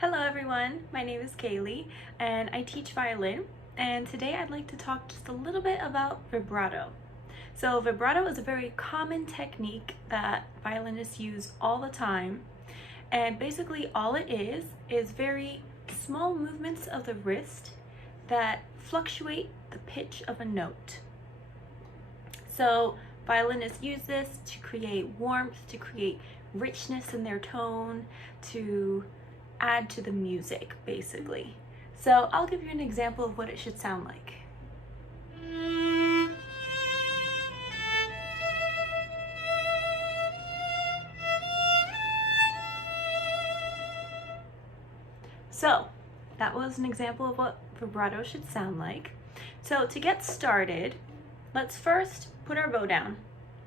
Hello everyone, my name is Kaylee and I teach violin, and today I'd like to talk just a little bit about vibrato. So vibrato is a very common technique that violinists use all the time, and basically all it is very small movements of the wrist that fluctuate the pitch of a note. So violinists use this to create warmth, to create richness in their tone, to add to the music, basically. So I'll give you an example of what it should sound like. So that was an example of what vibrato should sound like. So to get started, let's first put our bow down.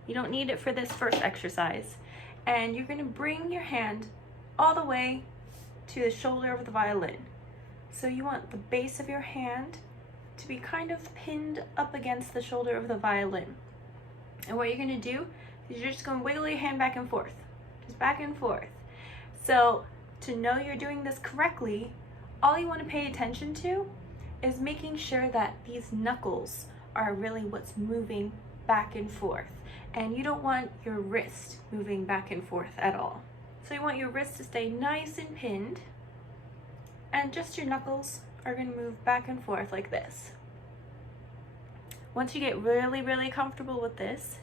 You don't need it for this first exercise. And you're going to bring your hand all the way to the shoulder of the violin. So you want the base of your hand to be kind of pinned up against the shoulder of the violin. And what you're going to do is you're just going to wiggle your hand back and forth, just back and forth. So to know you're doing this correctly, all you want to pay attention to is making sure that these knuckles are really what's moving back and forth. And you don't want your wrist moving back and forth at all. So you want your wrist to stay nice and pinned, and just your knuckles are going to move back and forth like this. Once you get really comfortable with this,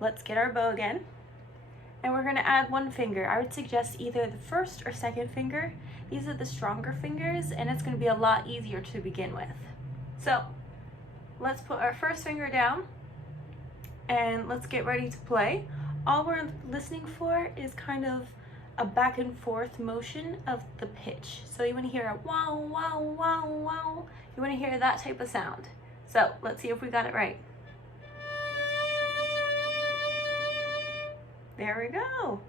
let's get our bow again. And we're going to add one finger. I would suggest either the first or second finger. These are the stronger fingers, and it's going to be a lot easier to begin with. So let's put our first finger down, and let's get ready to play. All we're listening for is kind of a back and forth motion of the pitch. So you want to hear a wow, wow, wow, wow. You want to hear that type of sound. So let's see if we got it right. There we go.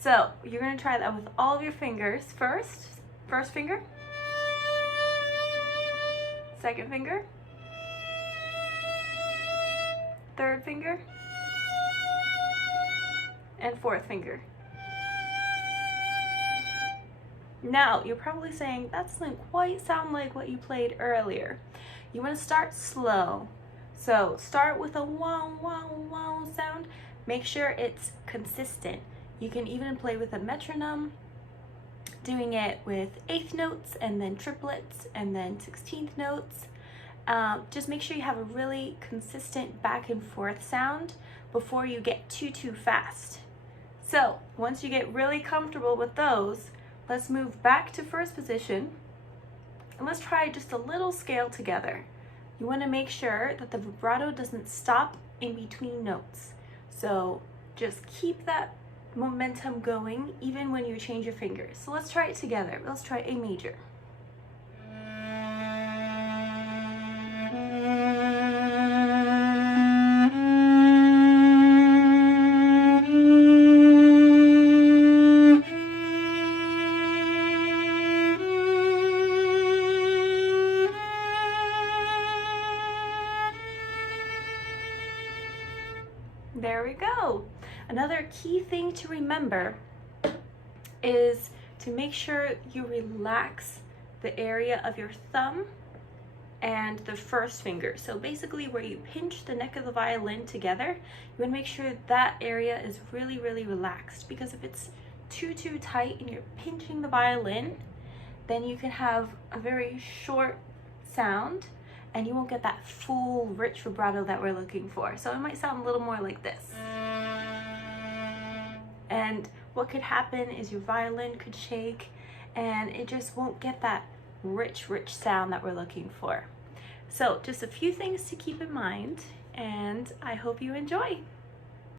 So you're going to try that with all of your fingers. First finger, second finger, third finger, and fourth finger. Now, you're probably saying, that doesn't quite sound like what you played earlier. You want to start slow. So start with a wow, wow, wow sound. Make sure it's consistent. You can even play with a metronome, doing it with eighth notes and then triplets and then 16th notes. Just make sure you have a really consistent back and forth sound before you get too fast. So once you get really comfortable with those, let's move back to first position, and let's try just a little scale together. You want to make sure that the vibrato doesn't stop in between notes. So just keep that momentum going even when you change your fingers. So let's try it together. Let's try A major. There we go. Another key thing to remember is to make sure you relax the area of your thumb and the first finger. So basically where you pinch the neck of the violin together, you want to make sure that area is really relaxed, because if it's too tight and you're pinching the violin, then you can have a very short sound and you won't get that full rich vibrato that we're looking for. So it might sound a little more like this. And what could happen is your violin could shake and it just won't get that rich sound that we're looking for. So just a few things to keep in mind, and I hope you enjoy.